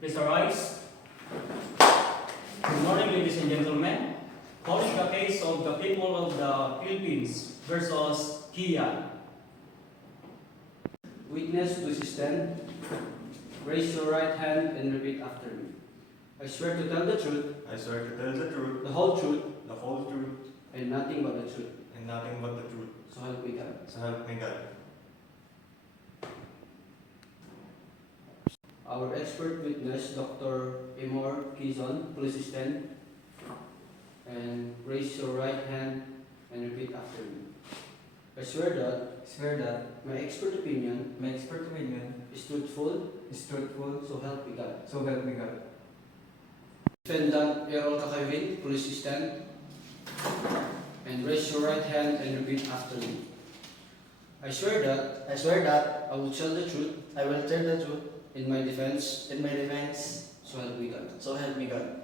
Please arise. Good morning, ladies and gentlemen. Calling the case of the people of the Philippines versus Kia. Witness, please stand. Raise your right hand and repeat after me. I swear to tell the truth, I swear to tell the truth, the whole truth, the whole truth, and nothing but the truth. and nothing but the truth. So help me God. So help me God. Our expert witness, Dr. Emor Quezon, please stand. And raise your right hand and repeat after me. I swear that my expert opinion is truthful, so help me God. So help me God. Defendant Errol Kakayvin, please stand. And raise your right hand and repeat after me. I swear that I will tell the truth in my defense, so help me God.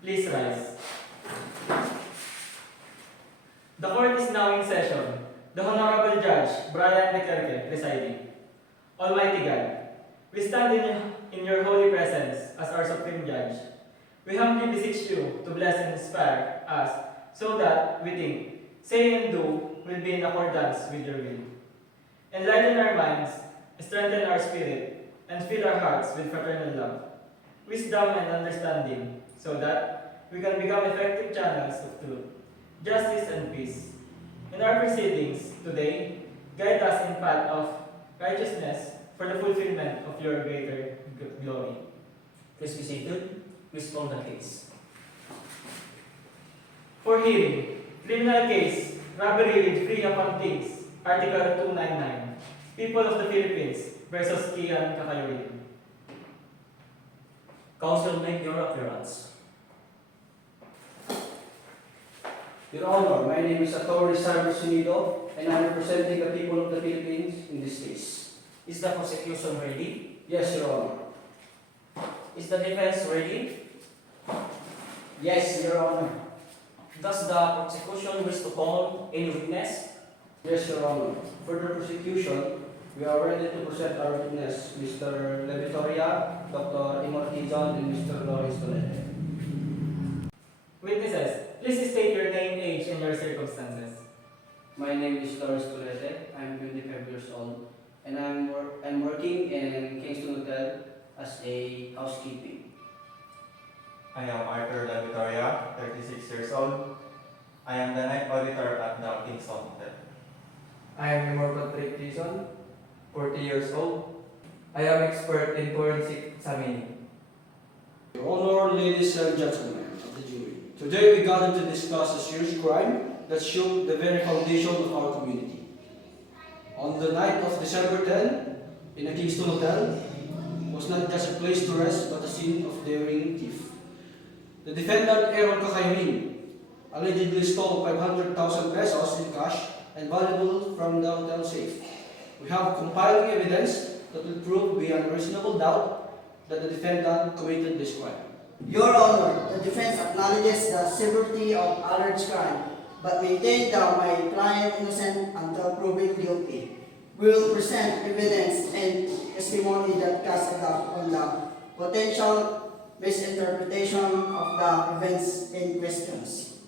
Please rise. The court is now in session. The Honorable Judge, Brian Leclerc, presiding. Almighty God, we stand in your holy presence as our Supreme Judge. We humbly beseech you to bless and inspire us so that we think, say and do will be in accordance with your will. Enlighten our minds, strengthen our spirit, and fill our hearts with fraternal love, wisdom and understanding, so that we can become effective channels of truth, justice, and peace. In our proceedings today, guide us in path of righteousness for the fulfillment of your greater glory. Please be seated. Please call the case. For hearing, criminal case, robbery with free upon things, Article 299, People of the Philippines versus Kian Kakayuin. Counsel, make your appearance. Your Honor, my name is Atty. Cyrus Unido, and I am representing the people of the Philippines in this case. Is the prosecution ready? Yes, Your Honor. Is the defense ready? Yes, Your Honor. Does the prosecution wish to call any witness? Yes, Your Honor. For the prosecution, we are ready to present our witness, Mr. Levitoria, Dr. Emor Quezon, and Mr. Lawrence Tolete. Witnesses, please state your name, age, and your circumstances. My name is Lawrence Tolete. I'm 25 years old, and I'm working in Kingston Hotel as a housekeeping. I am Arthur La Victoria, 36 years old. I am the night auditor at the Kingston Hotel. I am Emor Quezon, 40 years old. I am expert in forensic examining. Your Honor, ladies and gentlemen of the jury, today we gathered to discuss a serious crime that shook the very foundation of our community. On the night of December 10, in a Kingston Hotel, was not just a place to rest but a scene of daring thief. The defendant, Errol Kakayvin, allegedly stole 500,000 pesos in cash and valuable from the hotel safe. We have compiling evidence that will prove beyond reasonable doubt that the defendant committed this crime. Your Honor, the defense acknowledges the severity of alleged crime, but maintains that my client innocent until proven guilty. We will present evidence and testimony that casts a doubt on the potential misinterpretation of the events in questions.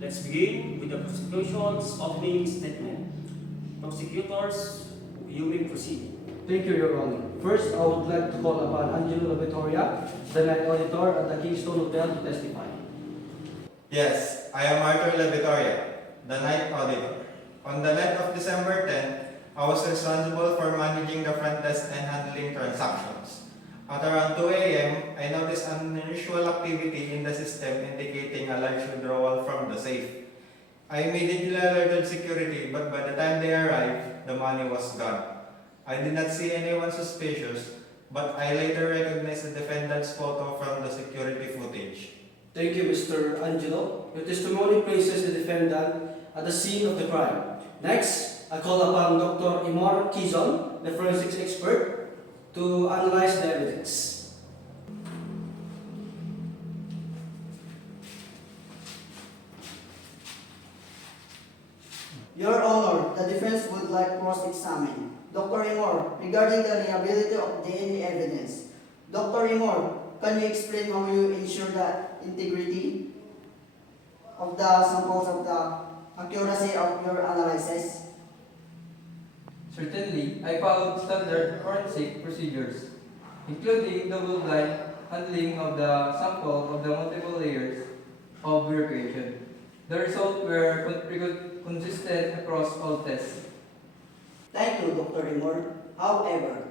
Let's begin with the prosecution's opening statement. Prosecutors, you may proceed. Thank you, Your Honor. First, I would like to call upon Angelo Victoria, the night auditor at the Kingston Hotel, to testify. Yes, I am Arthur La Victoria, the night auditor. On the night of December 10, I was responsible for managing the front desk and handling transactions. At around 2 a.m., I noticed an unusual activity in the system indicating a large withdrawal from the safe. I immediately alerted security, but by the time they arrived, the money was gone. I did not see anyone suspicious, but I later recognized the defendant's photo from the security footage. Thank you, Mr. Angelo. Your testimony places the defendant at the scene of the crime. Next, I call upon Dr. Emor Quezon, the forensics expert, to analyze the evidence. Your Honor, the defense would like cross-examine Dr. Rimor regarding the reliability of DNA evidence. Dr. Rimor, can you explain how you ensure the integrity of the samples of the accuracy of your analysis? Certainly, I followed standard forensic procedures, including double-blind handling of the sample of the multiple layers of verification. The results were consistent across all tests. Thank you, Dr. Rimor. However,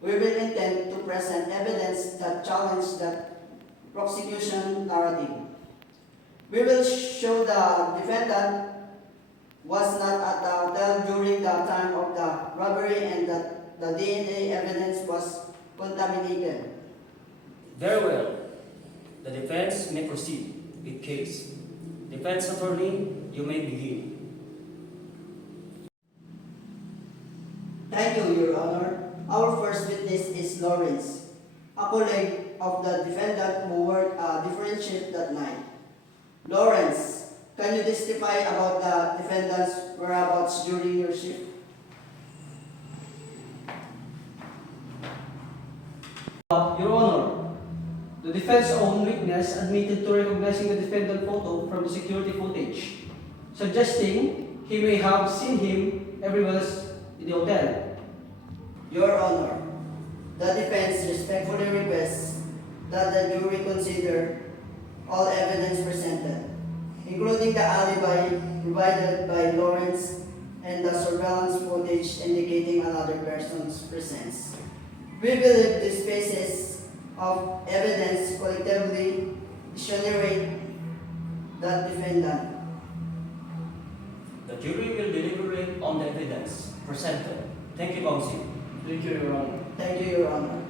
we will intend to present evidence that challenge the prosecution narrative. We will show the defendant was not at the hotel during the time of the robbery and that the DNA evidence was contaminated. Very well. The defense may proceed with case. Defense attorney, you may begin. Thank you, Your Honor. Our first witness is Lawrence, a colleague of the defendant who worked a different shift that night. Lawrence, can you testify about the defendant's whereabouts during your shift? Your Honor, the defense's own witness admitted to recognizing the defendant photo from the security footage, suggesting he may have seen him everywhere else in the hotel. Your Honor, the defense respectfully requests that the jury consider all evidence presented, including the alibi provided by Lawrence and the surveillance footage indicating another person's presence. We believe these pieces of evidence collectively exonerate the defendant. The jury will deliberate on the evidence presented. Thank you, counsel. Thank you, Your Honor. Thank you, Your Honor.